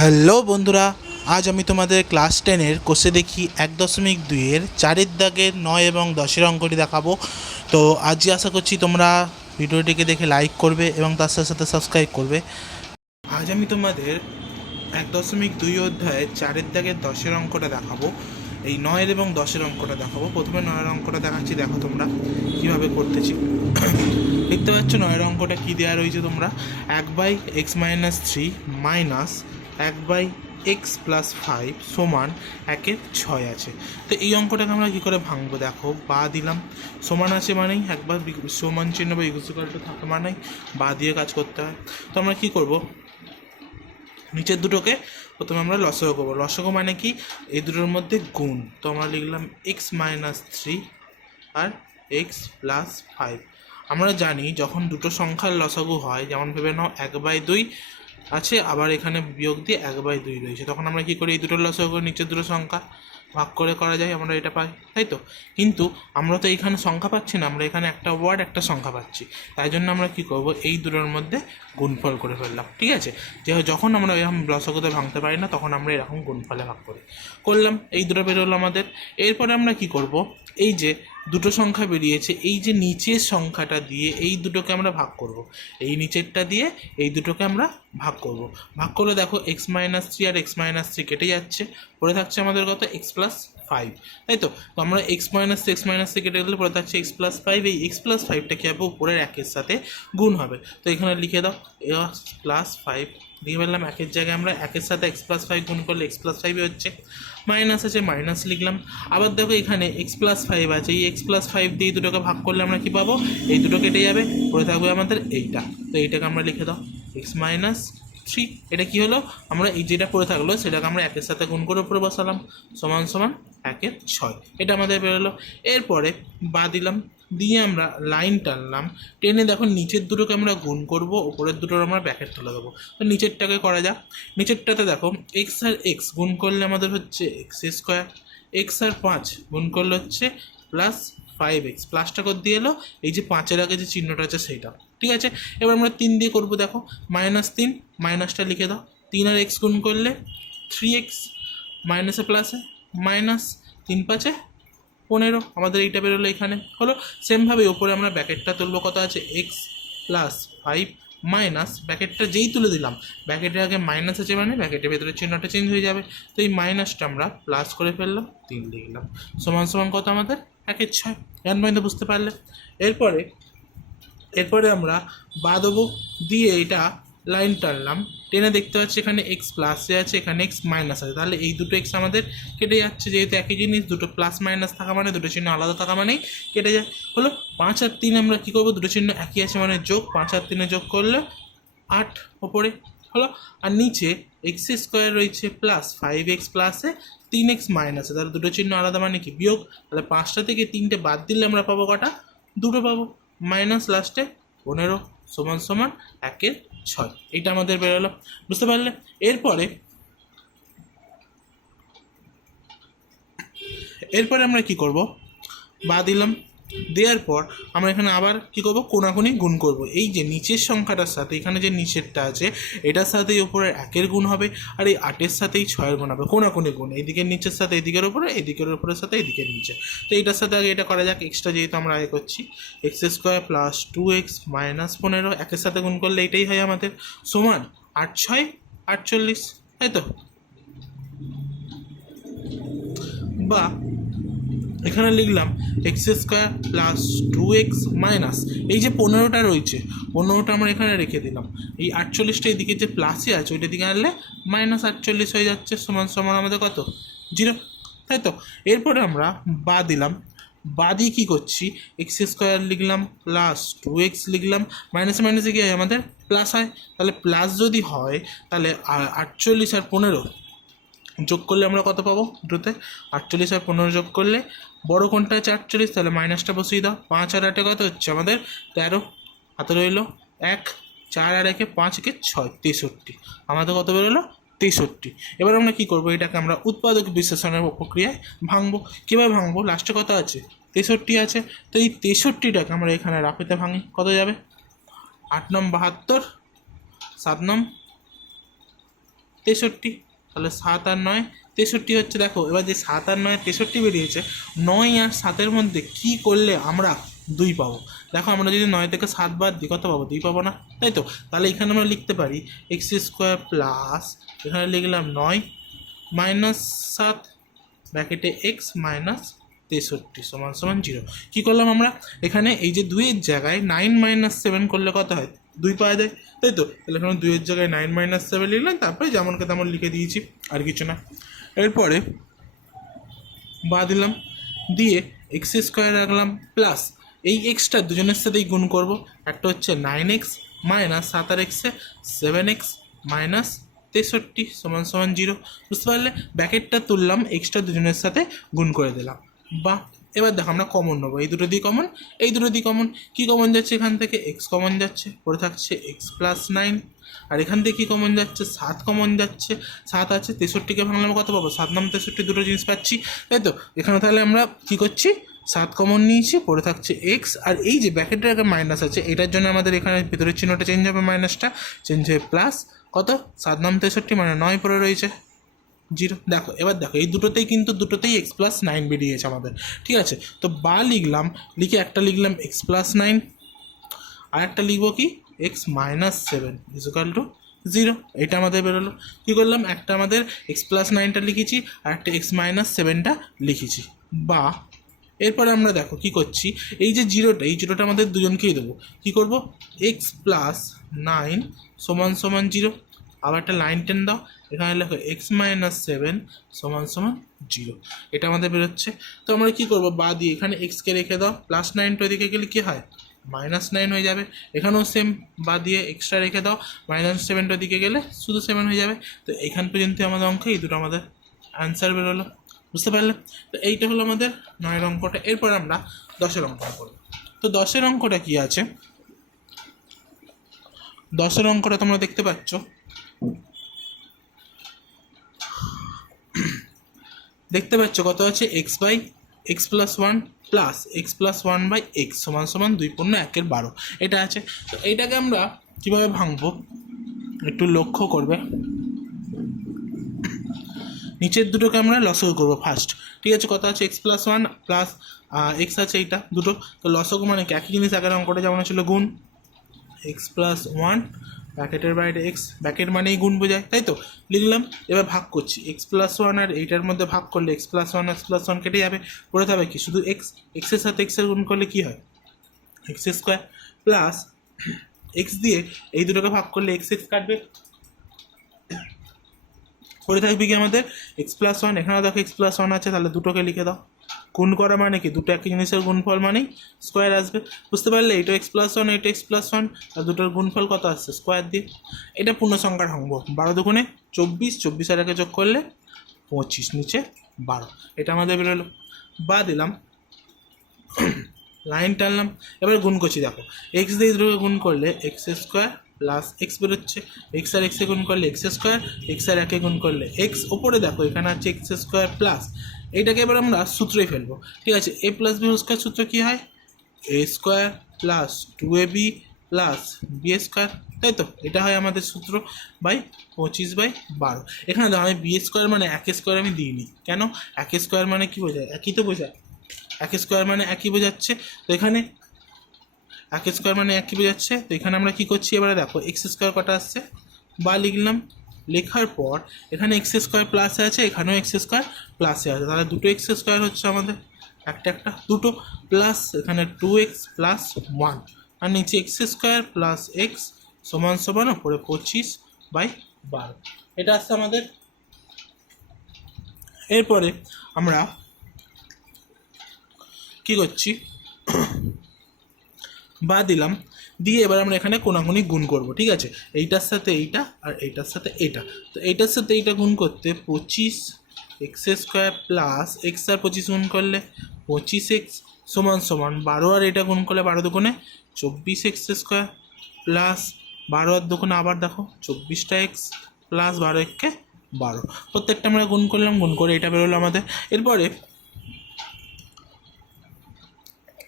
Hello বন্ধুরা, আজ আমি তোমাদের ক্লাস 10-এর কোষে দেখি 1.2-এর 4-এর দাগের 9 এবং 10-এর অঙ্কটি দেখাবো। তো আজই আশা করছি তোমরা ভিডিওটিকে দেখে লাইক করবে এবং তার সাথে সাথে সাবস্ক্রাইব করবে। আজ আমি তোমাদের 1.2 অধ্যায়ে 4-এর দাগের 10-এর অঙ্কটা দেখাবো। এই 9 এবং 10-এর অঙ্কটা দেখাবো। প্রথমে 9-এর অঙ্কটা দেখাচ্ছি, দেখো তোমরা কীভাবে করতেছি। দেখতে পাচ্ছ 9-এর অঙ্কটা কী দেওয়া রয়েছে তোমরা, 1/x-3 মাইনাস 1/x+5 সমান 1/6 আছে। তো এই অঙ্কটাকে আমরা কী করে ভাঙবো, দেখো বা দিলাম, সমান আছে মানেই একবার সমান চিহ্ন বা ইকুয়াল টু থাকে মানেই বা দিয়ে কাজ করতে হয়। তো আমরা কী করবো, নিচের দুটোকে প্রথমে আমরা লসাগু করবো। লসাগু মানে কি, এই দুটোর মধ্যে গুণ। তো আমরা লিখলাম x-3 আর x+5। আমরা জানি যখন দুটো সংখ্যার লসাগু হয়, যেমন ভেবে নাও 1/2 আছে, আবার এখানে বিয়োগ দিয়ে 1/2 রয়েছে, তখন আমরা কী করি, এই দুটোর লসাগু নিচের দুটো সংখ্যা ভাগ করে করা যায়, আমরা এটা পাই, তাই তো। কিন্তু আমরা তো এইখানে সংখ্যা পাচ্ছি না, আমরা এখানে একটা ওয়ার্ড একটা সংখ্যা পাচ্ছি, তাই জন্য আমরা কী করব, এই দুটোর মধ্যে গুণফল করে ফেললাম। ঠিক আছে, যখন আমরা এরকম লসাগুতে ভাঙতে পারি না, তখন আমরা এরকম গুণফলে ভাগ করলাম। এই দুটো বেরোলো আমাদের। এরপরে আমরা কি করব, এই যে দুটো সংখ্যা বেরিয়েছে, এই যে নিচের সংখ্যাটা দিয়ে এই দুটোকে আমরা ভাগ করব, এই নিচেরটা দিয়ে এই দুটোকে আমরা ভাগ করব। ভাগ করলে দেখো x-3 আর x-3 কেটে যাচ্ছে, পড়ে থাকছে আমাদের কত, x+5, তাই তো। তো আমরা x-3 কেটে গেলে পড়ে থাকছে x+5। এই x+5টা কী হবে, উপরের একের সাথে গুণ হবে। তো এখানে লিখে দাও x+5 দিয়ে ফেললাম, একের জায়গায় আমরা একের সাথে x+5 গুণ করলে x+5 হচ্ছে, মাইনাস আছে মাইনাস লিখলাম। আবার দেখো এখানে x+5 আছে, এই x+5 দিয়ে দুটোকে ভাগ করলে আমরা কি পাবো, এই দুটো কেটে যাবে, পড়ে থাকবে আমাদের এইটা। তো এইটাকে আমরা লিখে দাও x-3। এটা কি হলো, আমরা এই যেটা পড়ে থাকলো সেটাকে আমরা একের সাথে গুণ করে উপরে বসালাম, সমান সমান 1/6। এটা আমাদের বেরোলো। এরপরে বা দিলাম, দিয়ে আমরা লাইন টানলাম, টেনে দেখো নিচের দুটোকে আমরা গুণ করব, ওপরের দুটোর আমরা ব্র্যাকেট তুলে দেবো। তো নিচেরটাকে করা যাক। নিচেরটাতে দেখো এক্স আর এক্স গুণ করলে আমাদের হচ্ছে x², এক্স আর 5 গুণ করলে হচ্ছে +5x, প্লাসটা করে দিয়ে এলো, এই যে 5-এর আগে যে চিহ্নটা আছে সেইটা। ঠিক আছে, এবার আমরা 3 দিয়ে করবো, দেখো -3, মাইনাসটা লিখে দাও, 3 আর x গুণ করলে 3x, মাইনাসে প্লাসে মাইনাস, 3×5 = 15, আমাদের এইটা বেরোলো। এখানে হলো সেমভাবে ওপরে আমরা ব্র্যাকেটটা তুলবো, কত আছে x+5 মাইনাস, ব্র্যাকেটটা যেই তুলে দিলাম ব্র্যাকেটের আগে মাইনাস আছে মানে ব্র্যাকেটের ভেতরে চিহ্নটা চেঞ্জ হয়ে যাবে। তো এই মাইনাসটা আমরা প্লাস করে ফেললাম, 3 লিখলাম, সমান সমান কত আমাদের 1/6। এখন পর্যন্ত বুঝতে পারলে। এরপরে আমরা বা দেবো, দিয়ে এটা লাইন টানলাম, টেনে দেখতে পাচ্ছি এখানে x প্লাসে আছে, এখানে x মাইনাস আছে, তাহলে এই দুটো x আমাদের কেটে যাচ্ছে, যেহেতু একই জিনিস, দুটো প্লাস মাইনাস থাকা মানে দুটো চিহ্ন আলাদা থাকা মানেই কেটে যায়। হলো 5 আর 3 আমরা কী করবো, দুটো চিহ্ন একই আছে মানে যোগ, 5 আর 3 যোগ করলে 8 ওপরে হলো, আর নিচে x² রয়েছে প্লাস 5x প্লাসে 3x মাইনাসে, তাহলে দুটো চিহ্ন আলাদা মানে কি বিয়োগ, তাহলে 5টা থেকে 3টে বাদ দিলে আমরা পাবো কটা, দুটো পাবো, মাইনাস লাস্টে 15 সমান সমান 1/6। এইটা আমাদের বেরোলো, বুঝতে পারলে। এরপরে আমরা কি করব, বা দিলাম, দেওয়ার পর আমরা এখানে আবার কি করব, কোনাকুনি গুণ করব। এই যে নিচের সংখ্যাটার সাথে এখানে যে নিচেরটা আছে এটার সাথেই ওপরের 1-এর গুণ হবে, আর এই 8-এর সাথেই 6-এর গুণ হবে, কোনাকুনি গুণ, এইদিকের নিচের সাথে এদিকের উপরে, এদিকের উপরের সাথে এদিকের নিচে। তো এইটার সাথে আগে এটা করা যাক, এক্সট্রা যেহেতু আমরা আগে করছি, x² + 2x - 15, 1-এর সাথে গুণ করলে এটাই হয় আমাদের, সমান 8×6 = 48, তাই তো। বা এখানে লিখলাম x² + 2x মাইনাস, এই যে 15টা রয়েছে 15টা আমরা এখানে রেখে দিলাম, এই 48টা এদিকে যে প্লাসে আছে ওইটা দিকে আনলে -48 হয়ে যাচ্ছে, সমান সমান আমাদের কত, 0, তাই তো। এরপরে আমরা বা দিলাম, বা দিয়ে কী করছি, x² লিখলাম প্লাস 2x লিখলাম, মাইনাসে মাইনাসে কি হয় আমাদের প্লাস হয়, তাহলে প্লাস যদি হয় তাহলে 48 আর 15 যোগ করলে আমরা কত পাবো, দুটোতে 48 আর 15 যোগ করলে বড় কোনটা আছে 48, তাহলে মাইনাসটা বসিয়ে দাও, 5 আর 8-এ কত হচ্ছে আমাদের 13, হাতে রইলো 1, 4 আর 1-এ 5-এ 6, 63, আমাদের কত বেরোলো 63। এবার আমরা কী করবো, এটাকে আমরা উৎপাদক বিশ্লেষণের প্রক্রিয়ায় ভাঙবো। কীভাবে ভাঙবো, লাস্টে কত আছে 63 আছে, তো এই 63টাকে আমরা এখানে রাফেতে ভাঙি, কত যাবে 8 9 72, 7 9 63। তাহলে 7 আর 9 63 হচ্ছে। দেখো এবার যে 7 আর 9 63 বেরিয়েছে, 9 আর 7-এর মধ্যে কী করলে আমরা 2 পাবো? দেখো আমরা যদি 9 থেকে 7 বাদ দিই কত পাবো? 2 পাবো না, তাই তো? তাহলে এখানে আমরা লিখতে পারি এক্স স্কোয়ার প্লাস, এখানে লিখলাম 9 মাইনাস 7 ব্র্যাকেটে এক্স মাইনাস 63 সমান সমান 0। কী করলাম আমরা? এখানে এই যে 2-এর জায়গায় 9 মাইনাস 7 করলে কত হয়? 2 পাওয়া যায়, তাই তো? তাহলে এখানে 2-এর জায়গায় 9 মাইনাস 7 লিখলাম, তারপরে যেমনকে তেমন লিখে দিয়েছি, আর কিছু না। এরপরে বা দিলাম, দিয়ে এক্স স্কোয়ার রাখলাম প্লাস এই এক্সটা দুজনের সাথেই গুণ করব। একটা হচ্ছে 9x মাইনাস 7 আর এক্সে 7x মাইনাস 63 সমান সমান 0। বুঝতে পারলে? ব্যাকেটটা তুললাম, এক্সট্রা দুজনের সাথে গুণ করে দিলাম। বা এবার দেখো আমরা কমন নেবো, এই দুটো দিয়ে কমন, এই দুটো দিয়ে কমন। কী কমন যাচ্ছে? এখান থেকে এক্স কমন যাচ্ছে, পরে থাকছে এক্স প্লাস 9। আর এখান থেকে কী কমন যাচ্ছে? 7 কমন যাচ্ছে, 7 আছে, 63কে ভাঙলাম কত পাবো? 7 নাম 63, দুটো জিনিস পাচ্ছি, তাই তো? এখানে তাহলে আমরা কী করছি? 7 কমন নিয়েছি, পরে থাকছে এক্স, আর এই যে ব্র্যাকেটের আগে মাইনাস আছে এটার জন্য আমাদের এখানে ভিতরের চিহ্নটা চেঞ্জ হবে, মাইনাসটা চেঞ্জ হয়ে প্লাস কত? 7 নাম 63 মানে 9 পরে রয়েছে 0। দেখো এবার দেখো এই দুটোতেই কিন্তু দুটোতেই এক্স প্লাস 9 বেরিয়েছে আমাদের, ঠিক আছে? তো বা লিখলাম, লিখে একটা লিখলাম এক্স প্লাস 9, আর একটা লিখবো কি? X minus 7 equal to 0। এটা আমাদের বেরোলো। কী করলাম? একটা আমাদের এক্স প্লাস 9টা লিখেছি, আর একটা এক্স মাইনাস 7টা লিখেছি। বা এরপরে আমরা দেখো কী করছি, এই যে জিরোটা, এই জিরোটা আমাদের দুজনকেই দেবো। কী করবো? এক্স প্লাস 9 সমান সমান 0। আবার একটা লাইন টেন দাও, এখানে লেখো এক্স মাইনাস 7 সমান সমান 0। এটা আমাদের বেরোচ্ছে। তো আমরা কী করবো? বা দিয়ে এখানে এক্সকে রেখে দাও, প্লাস 9টা ওইদিকে গেলে কী হয়? মাইনাস 9 হয়ে যাবে। এখানেও সেম, বা দিয়ে এক্সট্রা রেখে দাও, মাইনাস 7টার দিকে গেলে শুধু 7 হয়ে যাবে। তো এখান পর্যন্ত আমাদের অঙ্ক, এই দুটো আমাদের অ্যান্সার বেরোলো। বুঝতে পারলে? তো এইটা হলো আমাদের 9 অঙ্কটা। এরপর আমরা 10-এর অঙ্কটা করব। তো 10-এর অঙ্কটা কী আছে? 10-এর অঙ্কটা তোমরা দেখতে পাচ্ছ, কত আছে? X by x plus 1 plus x plus 1 by x সমান সমান 2 × 1 = 12। এটা আছে। তো এইটাকে আমরা কীভাবে ভাঙবো একটু লক্ষ্য করবে। নিচের দুটোকে আমরা লসগু করবো ফার্স্ট, ঠিক আছে? কত আছে? এক্স প্লাস 1 প্লাস এক্স আছে, এইটা দুটো। তো লসগু মানে কি? একই জিনিস, আগের অঙ্কটা যেমন ছিল গুণ, এক্স প্লাস 1 ব্র্যাকেটের বাইরে এক্স, ব্র্যাকেট মানেই গুণ বোঝায়, তাই তো? লিখলাম। এবার ভাগ করছি, এক্স প্লাস 1 আর এইটার মধ্যে ভাগ করলে এক্স প্লাস 1 এক্স প্লাস 1 কেটে যাবে, পড়ে থাকবে কি? শুধু এক্স। এক্সের সাথে এক্সের গুণ করলে কী হয়? এক্স স্কোয়ার প্লাস এক্স দিয়ে এই দুটোকে ভাগ করলে এক্স এক্স কাটবে, পড়ে থাকবে কি আমাদের? X plus 1। এখানে দেখো এক্স প্লাস 1 আছে, তাহলে দুটোকে লিখে দাও। গুণ করা মানে কি? দুটো একই জিনিসের গুণফল মানেই স্কোয়ার আসবে। বুঝতে পারলে? এটা এক্স প্লাস 1, এটা এক্স প্লাস 1, আর দুটোর গুণফল কত আসছে? স্কোয়ার দিয়ে। এটা পূর্ণ সংখ্যার ভাঙবো। 12 দুগুণে 24, 24 আর একে যোগ করলে 25, নিচে 12। এটা আমাদের বেরোলো। বা দিলাম, লাইন টানলাম, এবার গুণ করছি। দেখো এক্স দিয়ে দুটোকে গুণ করলে এক্স স্কোয়ার প্লাস এক্স বেরোচ্ছে, এক্স আর এক্সে গুণ করলে এক্স স্কোয়ার, এক্স আর একে গুণ করলে এক্স। ওপরে দেখো এখানে আছে এক্স স্কোয়ার প্লাস, এইটাকে এবার আমরা সূত্রই ফেলবো, ঠিক আছে? A plus B whole square সূত্র কী হয়? A square plus 2ab plus B square, তাই তো? এটা হয় আমাদের সূত্র, বাই 25/12। এখানে দেখো আমি বি স্কোয়ার মানে 1 স্কোয়ার আমি দিইনি, কেন? 1 স্কোয়ার মানে কী বোঝায়? একই তো বোঝায়। 1 স্কোয়ার মানে একই বোঝাচ্ছে। তো এখানে 1 স্কোয়ার মানে একই বোঝাচ্ছে। তো এখানে আমরা কী করছি? এবারে দেখো এক্স স্কোয়ার কটা আসছে, বা লিখলাম। লেখার পর এখানে এক্স স্কোয়ার প্লাসে আছে, এখানেও এক্স স্কোয়ার প্লাসে আছে, তাহলে দুটো এক্স স্কোয়ার হচ্ছে আমাদের, একটা দুটো প্লাস এখানে 2x প্লাস 1, আর নিচে এক্স স্কোয়ার প্লাস এক্স সমান সমান ওপরে 25/12। এটা আসছে আমাদের। এরপরে আমরা কী করছি? বা দিলাম, দিয়ে এবার আমরা এখানে কোনাকুনি গুণ করব, ঠিক আছে? এইটার সাথে এইটা আর এইটার সাথে এইটা। তো এইটার সাথে এইটা গুণ করতে 25 এক্স স্কোয়ার প্লাস এক্স আর 25 গুণ করলে 25x সমান সমান 12, আর এটা গুণ করলে 12 দুগুণে 24x স্কোয়ার প্লাস 12 আর দুগুণে আবার দেখো 24টা এক্স প্লাস 12 একে 12। প্রত্যেকটা আমরা গুণ করলাম, গুণ করে এটা বেরোলো আমাদের। এরপরে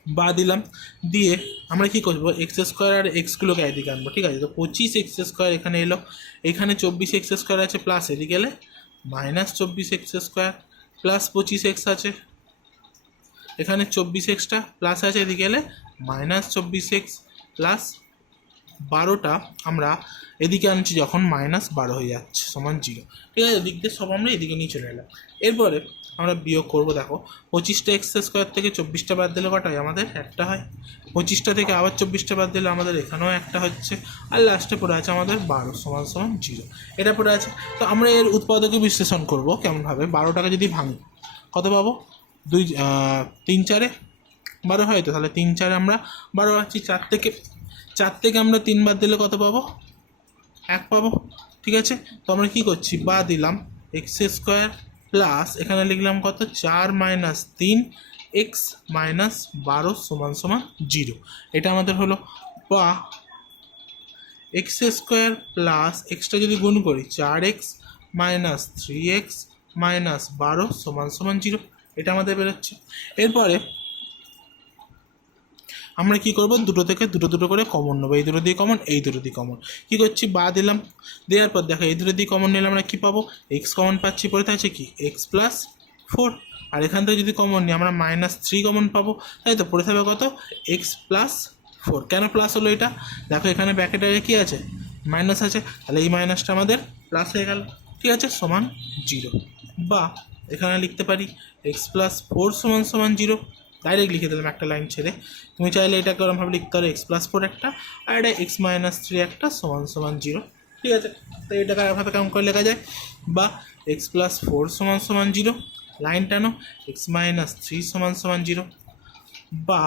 বা দিলাম, দিয়ে আমরা কী করবো এক্স স্কোয়ার আর এক্সগুলোকে এদিকে আনবো, ঠিক আছে। তো 25x² এখানে এলো, এখানে 24x² আছে প্লাস এদিকে এলে -24x² প্লাস 25x আছে, এখানে 24xটা প্লাস আছে এদিকে এলে -24x প্লাস 12টা আমরা এদিকে আনছি যখন -12 হয়ে যাচ্ছে সমান 0, ঠিক আছে। এদিক দিয়ে সব আমরা এদিকে নিয়ে চলে এলাম। এরপরে আমরা বিয়োগ করবো, দেখো 25টা x² থেকে 24টা বাদ দিলে কটা হয় আমাদের একটা হয়, 25টা থেকে আবার 24টা বাদ দিলে আমাদের এখানেও একটা হচ্ছে, আর লাস্টে পড়ে আছে আমাদের 12 সমান 0, এটা পড়ে আছে। তো আমরা এর উৎপাদকে বিশ্লেষণ করবো কেমনভাবে, 12টাকে যদি ভাঙি কত পাবো, 3 4 12 হয়, তো তাহলে 3 4 আমরা 12 পাচ্ছি, 4 থেকে আমরা 3 বাদ দিলে কত পাবো, 1 পাবো, ঠিক আছে। তো আমরা কী করছি, বা দিলাম x² প্লাস এখানে লিখলাম কত 4 - 3 x - 12 সমান 0, এটা আমাদের হলো। বা x² প্লাস এক্সটা যদি গুণ করি 4x - 3x - 12 সমান 0, এটা আমাদের বেরোচ্ছে। এরপরে আমরা কী করবো, দুটো থেকে দুটো করে কমন নেবো, এই দুটো দিয়ে কমন, এই দুটো দিয়ে কমন। কী করছি, বা দিলাম, দেওয়ার পর দেখো এই দুটো দিয়ে কমন নিলে আমরা কী পাবো, এক্স কমন পাচ্ছি, পরে থাকছে কি x + 4, আর এখান থেকে যদি কমন নিই আমরা -3 কমন পাবো, তাই তো পড়ে থাকবে কত x + 4। কেন প্লাস হলো এটা, দেখো এখানে ব্র্যাকেটে কী আছে মাইনাস আছে, তাহলে এই মাইনাসটা আমাদের প্লাস হয়ে গেল, ঠিক আছে, সমান 0। বা এখানে লিখতে পারি x + 4 সমান 0, ডাইরেক্ট লিখে দিলাম একটা লাইন ছেড়ে। তুমি চাইলে এটাকে ওরমভাবে লিখতে পারো x + 4 একটা, আর এটা x - 3 একটা সমান 0, ঠিক আছে। তো এটাকে আরভাবে কেমন করে লেখা যায়, বা x + 4 সমান 0, লাইন টানো x - 3 সমান 0। বা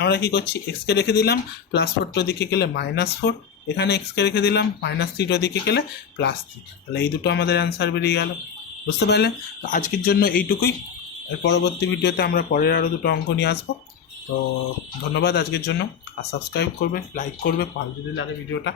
আমরা কী করছি, এক্সকে রেখে দিলাম +4টার দিকে গেলে -4, এখানে এক্সকে রেখে দিলাম -3টার দিকে গেলে +3, তাহলে এই দুটো আমাদের অ্যান্সার বেরিয়ে গেল। বুঝতে পারলে? তো আজকের জন্য এইটুকুই, এর পরবর্তী ভিডিওতে আমরা পরের আরও দুটো অঙ্ক নিয়ে আসবো। তো ধন্যবাদ আজকের জন্য, আর সাবস্ক্রাইব করবে, লাইক করবে, ভালো যদি লাগে ভিডিওটা।